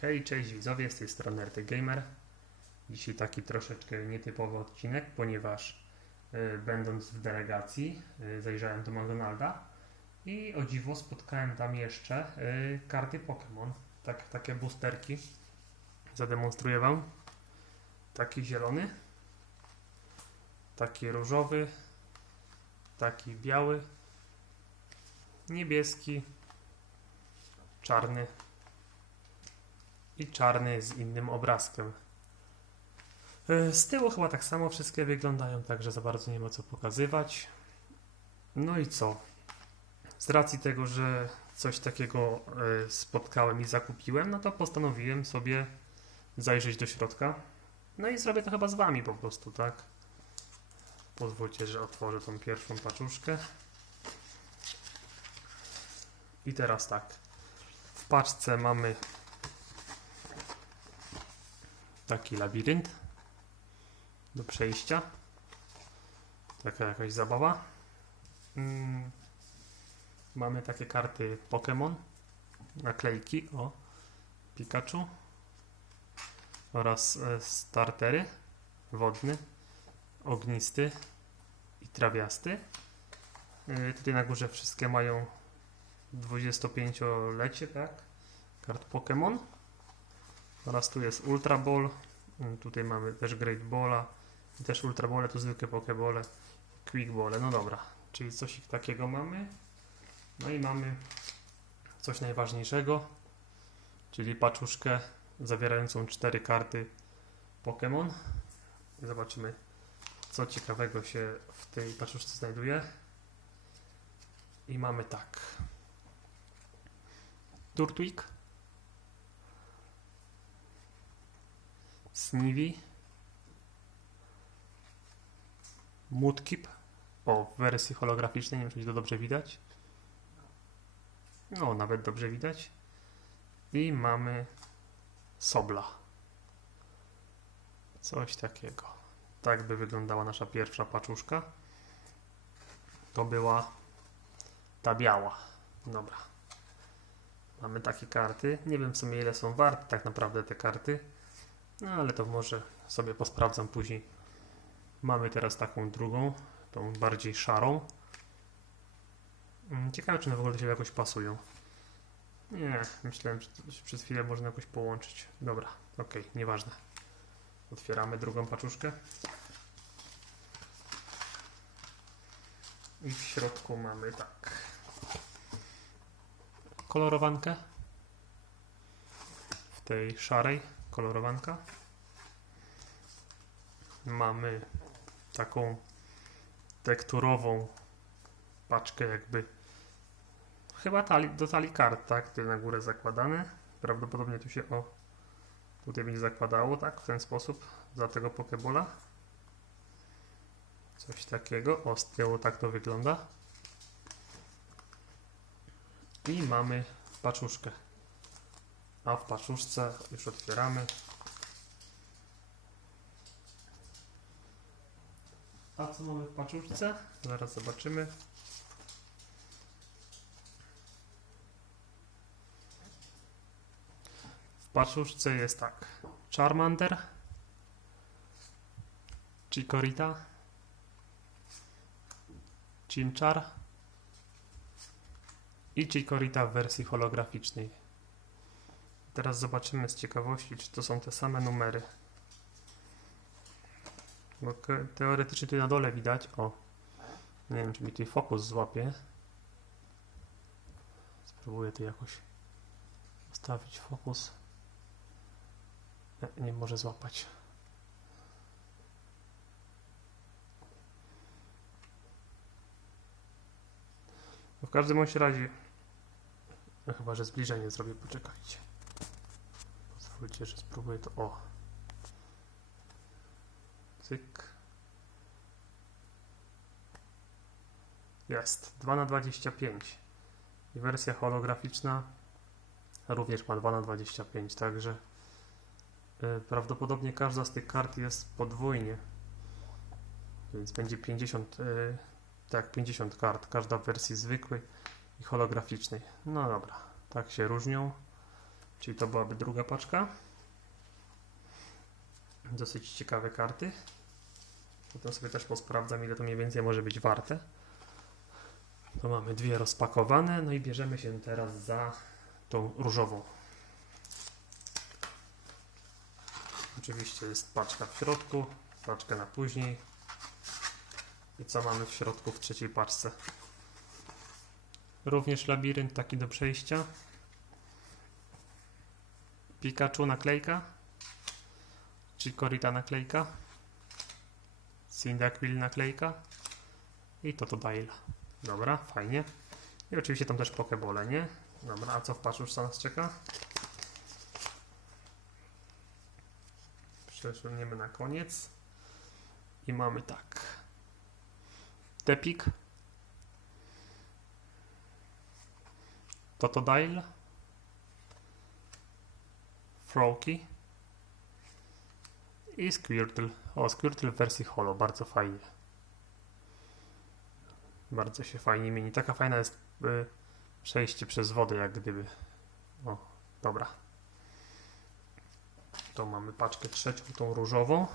Hej, cześć widzowie, z tej strony RT Gamer. Dzisiaj taki troszeczkę nietypowy odcinek, ponieważ y, będąc w delegacji y, zajrzałem do McDonalda i o dziwo spotkałem tam jeszcze y, karty Pokémon, tak, takie boosterki. Zademonstruję Wam. Taki zielony, taki różowy, taki biały, niebieski, czarny i czarny z innym obrazkiem. E, Z tyłu chyba tak samo wszystkie wyglądają, także za bardzo nie ma co pokazywać. No i co? Z racji tego, że coś takiego e, spotkałem i zakupiłem, no to postanowiłem sobie zajrzeć do środka. No i zrobię to chyba z Wami po prostu, tak? Pozwólcie, że otworzę tą pierwszą paczuszkę. I teraz tak. W paczce mamy taki labirynt do przejścia. Taka jakaś zabawa. Mm. Mamy takie karty Pokémon, naklejki, o, Pikachu oraz e, startery, wodny, ognisty i trawiasty. E, Tutaj na górze wszystkie mają 25-lecie, tak? Kart Pokémon. Oraz tu jest Ultra Ball. Mm, Tutaj mamy też Great Balla. I też Ultra Ball, tu zwykłe Pokebole. Quick Ball. No dobra, czyli coś takiego mamy. No i mamy coś najważniejszego, czyli paczuszkę zawierającą cztery karty Pokémon. Zobaczymy, co ciekawego się w tej paczuszce znajduje. I mamy tak. Turtwig. Snivy. Mudkip. O, w wersji holograficznej, nie wiem czy to dobrze widać. No, nawet dobrze widać. I mamy Sobla. Coś takiego. Tak by wyglądała nasza pierwsza paczuszka. To była ta biała. Dobra. Mamy takie karty. Nie wiem w sumie ile są warte tak naprawdę te karty. No ale to może sobie posprawdzam później. Mamy teraz taką drugą, tą bardziej szarą. Mm, Ciekawe, czy one w ogóle siebie jakoś pasują. Nie, myślałem, że to się przez chwilę można jakoś połączyć. Dobra, okej, nieważne. Otwieramy drugą paczuszkę. I w środku mamy tak. Kolorowankę. W tej szarej kolorowanka. Mamy taką tekturową paczkę jakby chyba tali, do talii kart, tak? Tutaj na górę zakładane. Prawdopodobnie tu się o tutaj będzie zakładało, tak? W ten sposób za tego pokebola. Coś takiego. O, z tyłu tak to wygląda. I mamy paczuszkę. A w paczuszce już otwieramy. A co mamy w paczuszce? Zaraz zobaczymy. W paczuszce jest tak. Charmander. Chikorita. Chimchar. I Chikorita w wersji holograficznej. Teraz zobaczymy z ciekawości, czy to są te same numery. Bo teoretycznie tu na dole widać. O. Nie wiem, czy mi tutaj fokus złapie. Spróbuję tu jakoś ustawić fokus. Nie, nie może złapać. W każdym razie. No chyba, że zbliżenie zrobię. Poczekajcie. Pozwólcie, że spróbuję to. O. Cyk. Jest. 2 na 25 I wersja holograficzna również ma 2 na 25 także y, prawdopodobnie każda z tych kart jest podwójnie. Więc będzie 50, y, tak, 50 kart, każda w wersji zwykłej i holograficznej. No dobra, tak się różnią. Czyli to byłaby druga paczka. Dosyć ciekawe karty. Potem sobie też posprawdzam, ile to mniej więcej może być warte. To mamy dwie rozpakowane, no i bierzemy się teraz za tą różową. Oczywiście jest paczka w środku, paczkę na później. I co mamy w środku w trzeciej paczce? Również labirynt taki do przejścia. Pikachu naklejka. Chikorita naklejka. Cyndaquil naklejka. I Totodile. Dobra, fajnie. I oczywiście tam też pokebole, nie? Dobra, a co w paczuszce nas czeka? Przesuniemy na koniec. I mamy tak. Tepik. Totodile. Froakie. I Squirtle. O, Squirtle w wersji holo, bardzo fajnie. Bardzo się fajnie mieni. Taka fajna jest y, przejście przez wodę, jak gdyby. O, dobra. To mamy paczkę trzecią, tą różową.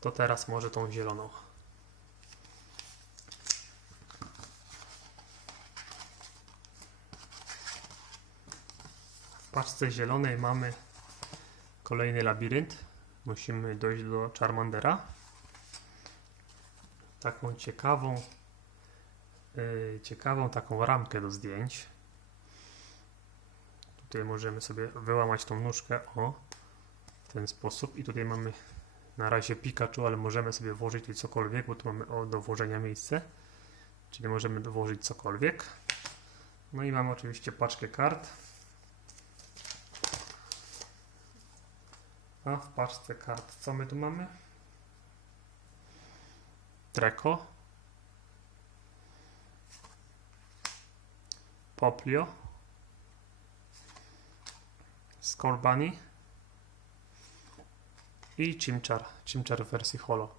To teraz może tą zieloną. W paczce zielonej mamy kolejny labirynt. Musimy dojść do Charmandera. Taką ciekawą, yy, ciekawą taką ramkę do zdjęć. Tutaj możemy sobie wyłamać tą nóżkę o w ten sposób i tutaj mamy na razie Pikachu, ale możemy sobie włożyć tutaj cokolwiek, bo tu mamy o, do włożenia miejsce. Czyli możemy włożyć cokolwiek. No i mamy oczywiście paczkę kart. A w paczce kart co my tu mamy? Treco. Poplio. Scorbunny. I Chimchar. Chimchar w wersji holo.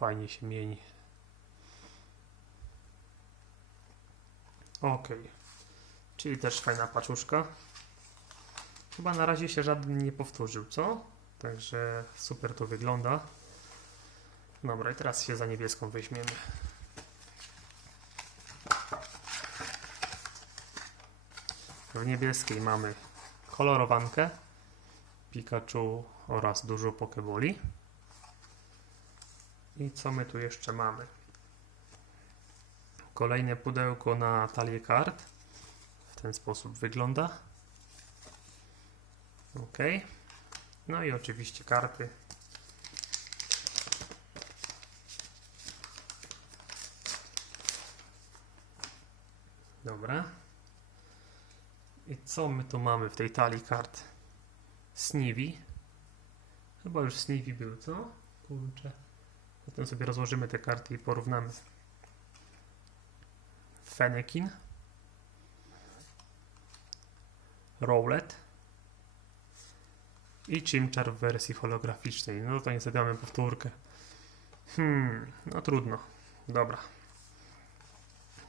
Fajnie się mieni. Ok. Czyli też fajna paczuszka. Chyba na razie się żaden nie powtórzył, co? Także super to wygląda. Dobra, i teraz się za niebieską weźmiemy. W niebieskiej mamy kolorowankę, Pikachu oraz dużo Pokeboli. I co my tu jeszcze mamy? Kolejne pudełko na talię kart. W ten sposób wygląda. Ok. No i oczywiście karty. Dobra. I co my tu mamy w tej talii kart? Snivi. Chyba już Snivi był, co? Kurczę. Potem sobie rozłożymy te karty i porównamy. Fennekin. Rowlet. I Chimchar w wersji holograficznej. No to niestety mamy powtórkę. Hmm, no trudno. Dobra.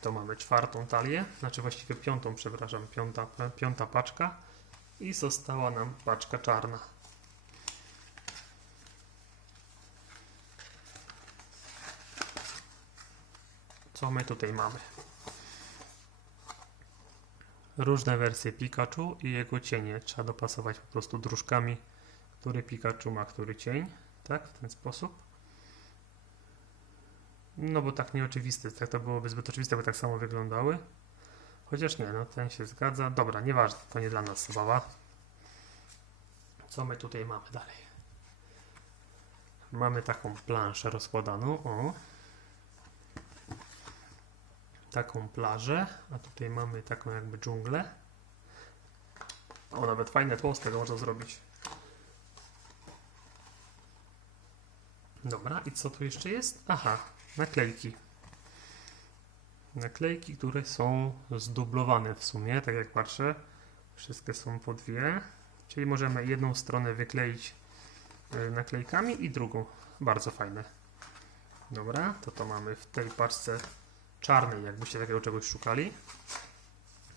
To mamy czwartą talię, znaczy właściwie piątą, przepraszam, piąta, piąta paczka i została nam paczka czarna. Co my tutaj mamy? Różne wersje Pikachu i jego cienie. Trzeba dopasować po prostu dróżkami, który Pikachu ma, który cień. Tak, w ten sposób. No bo tak nieoczywiste, tak to byłoby zbyt oczywiste, by tak samo wyglądały. Chociaż nie, no ten się zgadza. Dobra, nieważne, to nie dla nas zabawa. Co my tutaj mamy dalej? Mamy taką planszę rozkładaną, o. Taką plażę, a tutaj mamy taką jakby dżunglę. O, nawet fajne tło z tego można zrobić. Dobra, i co tu jeszcze jest? Aha, naklejki. Naklejki, które są zdublowane w sumie, tak jak patrzę. Wszystkie są po dwie. Czyli możemy jedną stronę wykleić e, naklejkami i drugą. Bardzo fajne. Dobra, to to mamy w tej paczce czarnej, jakbyście takiego czegoś szukali.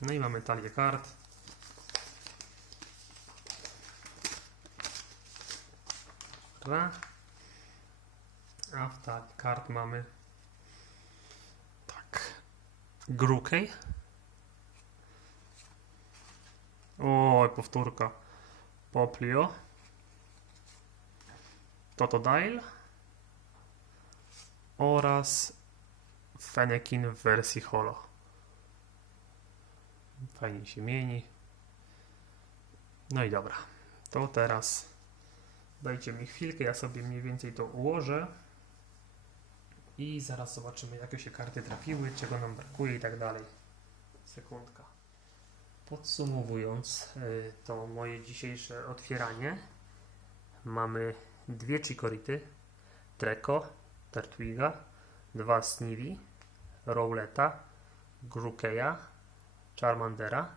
No i mamy talię kart. Dobra. A w talii kart mamy tak. Grukej. Oj, powtórka. Poplio. Totodile. Oraz Fennekin w wersji holo. Fajnie się mieni. No i dobra. To teraz dajcie mi chwilkę, ja sobie mniej więcej to ułożę. I zaraz zobaczymy, jakie się karty trafiły, czego nam brakuje i tak dalej. Sekundka. Podsumowując y, to moje dzisiejsze otwieranie, mamy dwie Chikority, Treco, Tertwiga, dwa Snivi, Rowleta, Grukeya, Charmandera,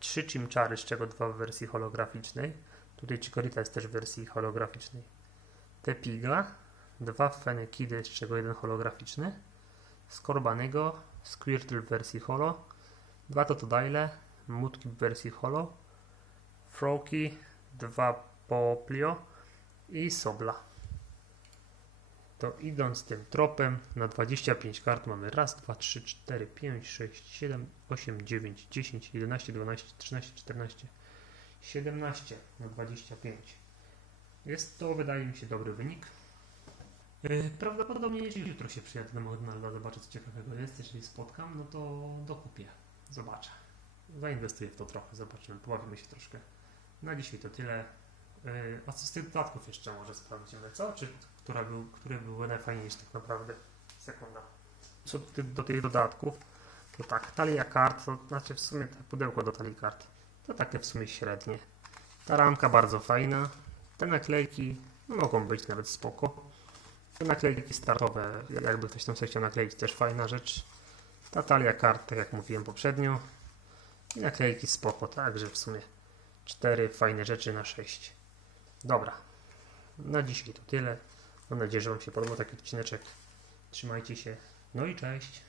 trzy Chimchary, z czego dwa w wersji holograficznej. Tutaj Chikorita jest też w wersji holograficznej. Tepiga, dwa Fenekidy, z czego jeden holograficzny. Skorbanego, Squirtle w wersji holo, dwa Totodile, Mutki w wersji holo, Froki, dwa Poplio i Sobla. To idąc tym tropem, na 25 kart mamy raz, 2, 3, 4, 5, 6, 7, 8, 9, 10, 11, 12, 13, 14, 17 na 25. Jest to, wydaje mi się, dobry wynik. Yy, Prawdopodobnie, jeśli jutro się przyjadę do McDonalda, zobaczę co ciekawego jest. Jeżeli spotkam, no to dokupię. Zobaczę. Zainwestuję w to trochę, zobaczymy, pobawimy się troszkę. Na dzisiaj to tyle. Yy, A co z tych dodatków jeszcze może sprawdzimy, co? Czy która był, które były najfajniejsze tak naprawdę? Sekunda. Co do, tych- do tych dodatków, to tak, talia kart, to znaczy w sumie to pudełko do talii kart, to takie w sumie średnie. Ta ramka bardzo fajna. Te naklejki mogą być nawet spoko. Naklejki startowe, jakby ktoś tam sobie chciał nakleić, też fajna rzecz. Ta talia kart, jak mówiłem poprzednio. I naklejki spoko, także w sumie cztery fajne rzeczy na sześć. Dobra, na dzisiaj to tyle. Mam nadzieję, że Wam się podobał taki odcineczek. Trzymajcie się. No i cześć.